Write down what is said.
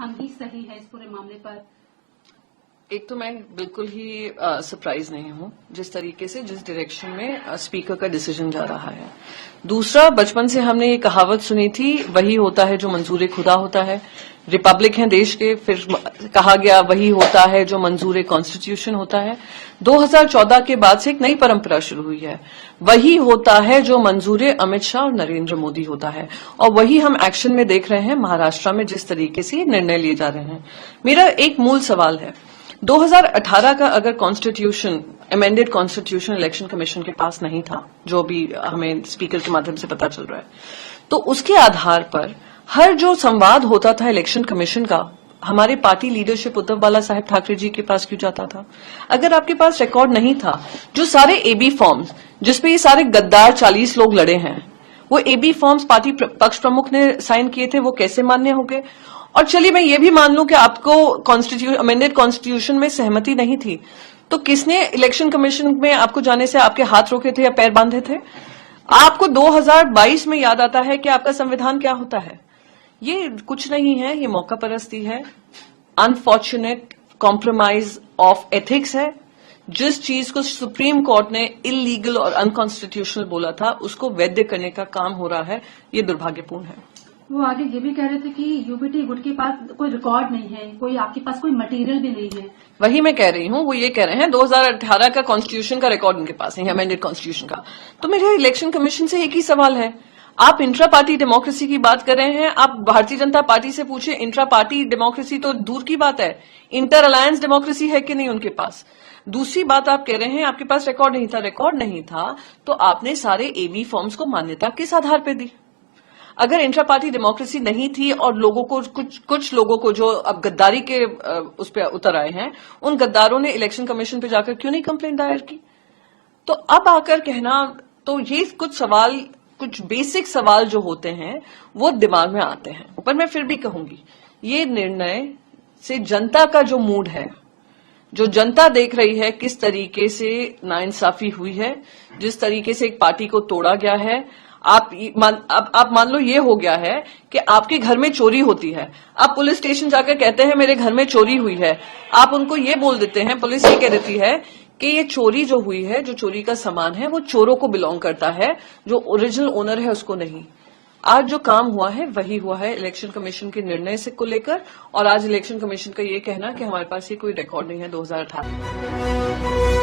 हम ही सही है इस पूरे मामले पर? एक तो मैं बिल्कुल ही सरप्राइज नहीं हूं जिस तरीके से जिस डायरेक्शन में स्पीकर का डिसीजन जा रहा है। दूसरा, बचपन से हमने ये कहावत सुनी थी, वही होता है जो मंजूर खुदा होता है। रिपब्लिक है देश के, फिर कहा गया वही होता है जो मंजूर कॉन्स्टिट्यूशन होता है। 2014 के बाद से एक नई परंपरा शुरू हुई है, वही होता है जो मंजूर अमित शाह और नरेंद्र मोदी होता है। और वही हम एक्शन में देख रहे हैं महाराष्ट्र में, जिस तरीके से निर्णय लिए जा रहे हैं। मेरा एक मूल सवाल है, 2018 का अगर constitution, amended constitution election commission के पास नहीं था, जो भी हमें स्पीकर के माध्यम से पता चल रहा है, तो उसके आधार पर हर जो संवाद होता था इलेक्शन कमीशन का, हमारे पार्टी लीडरशिप उद्धव बाला साहेब ठाकरे जी के पास क्यों जाता था? अगर आपके पास रिकॉर्ड नहीं था, जो सारे एबी फॉर्म्स जिसपे ये सारे गद्दार 40 लोग लड़े हैं, वो एबी फॉर्म्स पार्टी पक्ष प्रमुख ने साइन किए थे, वो कैसे मान्य हो गए? और चलिए मैं ये भी मान लूं कि आपको अमेंडेड कॉन्स्टिट्यूशन में सहमति नहीं थी, तो किसने इलेक्शन कमीशन में आपको जाने से आपके हाथ रोके थे या पैर बांधे थे? आपको 2022 में याद आता है कि आपका संविधान क्या होता है? ये कुछ नहीं है, ये मौका परस्ती है, अनफॉर्चुनेट कॉम्प्रोमाइज ऑफ एथिक्स है। जिस चीज को सुप्रीम कोर्ट ने इलीगल और अनकॉन्स्टिट्यूशनल बोला था, उसको वैध करने का काम हो रहा है, ये दुर्भाग्यपूर्ण है। वो आगे ये भी कह रहे थे कि यूबीटी गुट के पास कोई रिकॉर्ड नहीं है, कोई आपके पास कोई मटेरियल भी नहीं है। वही मैं कह रही हूँ, वो ये कह रहे हैं 2018 का कॉन्स्टिट्यूशन का रिकॉर्ड उनके पास नहीं है, अमेंडेड कॉन्स्टिट्यूशन का। तो मेरे इलेक्शन कमीशन से एक ही सवाल है, आप इंट्रा पार्टी डेमोक्रेसी की बात कर रहे हैं, आप भारतीय जनता पार्टी से पूछिए, इंट्रा पार्टी डेमोक्रेसी तो दूर की बात है, इंटर अलायंस डेमोक्रेसी है कि नहीं उनके पास? दूसरी बात आप कह रहे हैं आपके पास रिकॉर्ड नहीं था। रिकॉर्ड नहीं था तो आपने सारे एबी फॉर्म्स को मान्यता किस आधार पर दी? अगर इंट्रा पार्टी डेमोक्रेसी नहीं थी और लोगों को कुछ लोगों को जो अब गद्दारी के उस पर उतर आए हैं, उन गद्दारों ने इलेक्शन कमीशन पे जाकर क्यों नहीं कंप्लेंट दायर की? तो अब आकर कहना, तो ये कुछ सवाल, कुछ बेसिक सवाल जो होते हैं वो दिमाग में आते हैं। पर मैं फिर भी कहूंगी, ये निर्णय से जनता का जो मूड है, जो जनता देख रही है किस तरीके से नाइंसाफी हुई है, जिस तरीके से एक पार्टी को तोड़ा गया है, आप मान लो ये हो गया है कि आपके घर में चोरी होती है, आप पुलिस स्टेशन जाकर कहते हैं मेरे घर में चोरी हुई है, आप उनको ये बोल देते हैं, पुलिस ये कह देती है कि ये चोरी जो हुई है, जो चोरी का सामान है, वो चोरों को बिलोंग करता है, जो ओरिजिनल ओनर है उसको नहीं। आज जो काम हुआ है वही हुआ है इलेक्शन कमीशन के निर्णय से को लेकर, और आज इलेक्शन कमीशन का ये कहना कि हमारे पास ये कोई रिकॉर्ड नहीं है 2018।